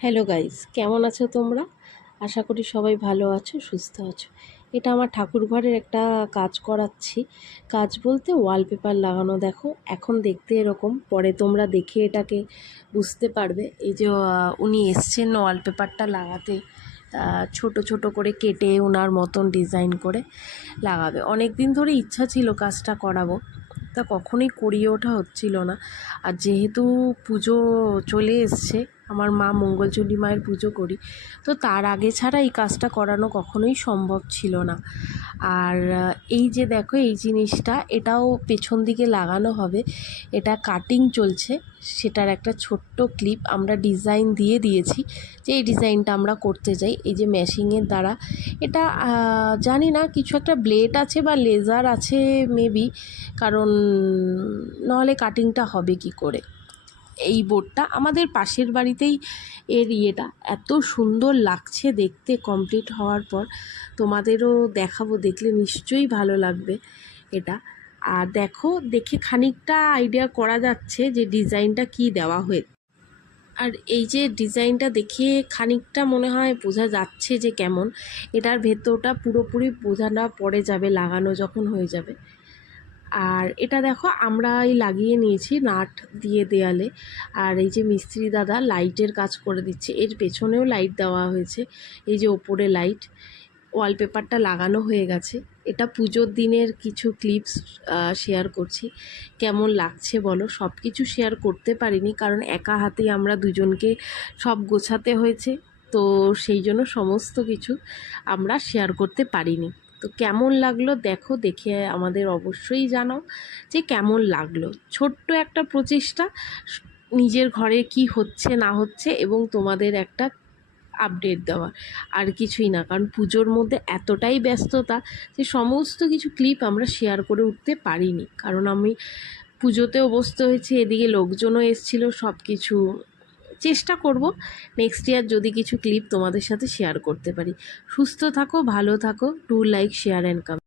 Hello guys, কেমন আছো তোমরা? আশা করি সবাই ভালো আছো, সুস্থ আছো। এটা আমার ঠাকুর ঘরের একটা কাজ করাচ্ছি। কাজ বলতে ওয়ালপেপার লাগানো। দেখো এখন দেখতে এরকম, পরে তোমরা দেখে এটাকে বুঝতে পারবে। এই যে উনি এসছেন ওয়ালপেপারটা লাগাতে, ছোট ছোট করে কেটে ওনার মতন ডিজাইন করে লাগাবে। অনেক দিন ধরে ইচ্ছা ছিল কাজটা করাবো, তা কখনোই করিয়ে ওঠা হচ্ছিল না। আর যেহেতু পুজো চলে এসছে, আমার মা মঙ্গলচণ্ডী মায়ের পুজো করি, তো তার আগে ছাড়া এই কাজটা করানো কখনোই সম্ভব ছিল না। আর এই যে দেখো এই জিনিসটা, এটাও পেছন দিকে লাগানো হবে। এটা কাটিং চলছে, সেটার একটা ছোট্ট ক্লিপ আমরা ডিজাইন দিয়ে দিয়েছি যে এই ডিজাইনটা আমরা করতে চাই। এই যে মেশিনের দ্বারা এটা জানি না, কিছু একটা ব্লেড আছে বা লেজার আছে মেবি, কারণ নাহলে কাটিংটা হবে কি করে। এই বোর্ডটা আমাদের পাশের বাড়িতেই এর ইয়েটা এত সুন্দর লাগছে দেখতে। কমপ্লিট হওয়ার পর তোমাদেরও দেখাবো, দেখলে নিশ্চয়ই ভালো লাগবে এটা। আর দেখো, দেখে খানিকটা আইডিয়া করা যাচ্ছে যে ডিজাইনটা কি দেওয়া হয়েছে। আর এই যে ডিজাইনটা দেখে খানিকটা মনে হয় বোঝা যাচ্ছে যে কেমন। এটার ভেতরটা পুরোপুরি বোঝা না পড়ে যাবে লাগানো যখন হয়ে যাবে। আর এটা দেখো আমরাই লাগিয়ে নিয়েছি নাট দিয়ে দেয়ালে। আর এই যে মিস্ত্রি দাদা লাইটের কাজ করে দিচ্ছে, এর পেছনেও লাইট দেওয়া হয়েছে। এই যে ওপরে লাইট, ওয়ালপেপারটা লাগানো হয়ে গেছে। এটা পুজোর দিনের কিছু ক্লিপস শেয়ার করছি। কেমন লাগছে বলো? সব কিছু শেয়ার করতে পারিনি, কারণ একা হাতেই আমরা দুজনকে সব গোছাতে হয়েছে, তো সেই জন্য সমস্ত কিছু আমরা শেয়ার করতে পারিনি। তো কেমন লাগলো দেখো, দেখে আমাদের অবশ্যই জানাও যে কেমন লাগলো। ছোট্ট একটা প্রচেষ্টা, নিজের ঘরে কি হচ্ছে না হচ্ছে এবং তোমাদের একটা আপডেট দেওয়া, আর কিছুই না। কারণ পুজোর মধ্যে এতটাই ব্যস্ততা যে সমস্ত কিছু ক্লিপ আমরা শেয়ার করে উঠতে পারিনি, কারণ আমি পুজোতেও বসতে হয়েছে, এদিকে লোকজনও এসেছিল। সব কিছু চেষ্টা করব নেক্সট ইয়ার যদি কিছু ক্লিপ তোমাদের সাথে শেয়ার করতে পারি। সুস্থ থাকো, ভালো থাকো, do like, share and comment.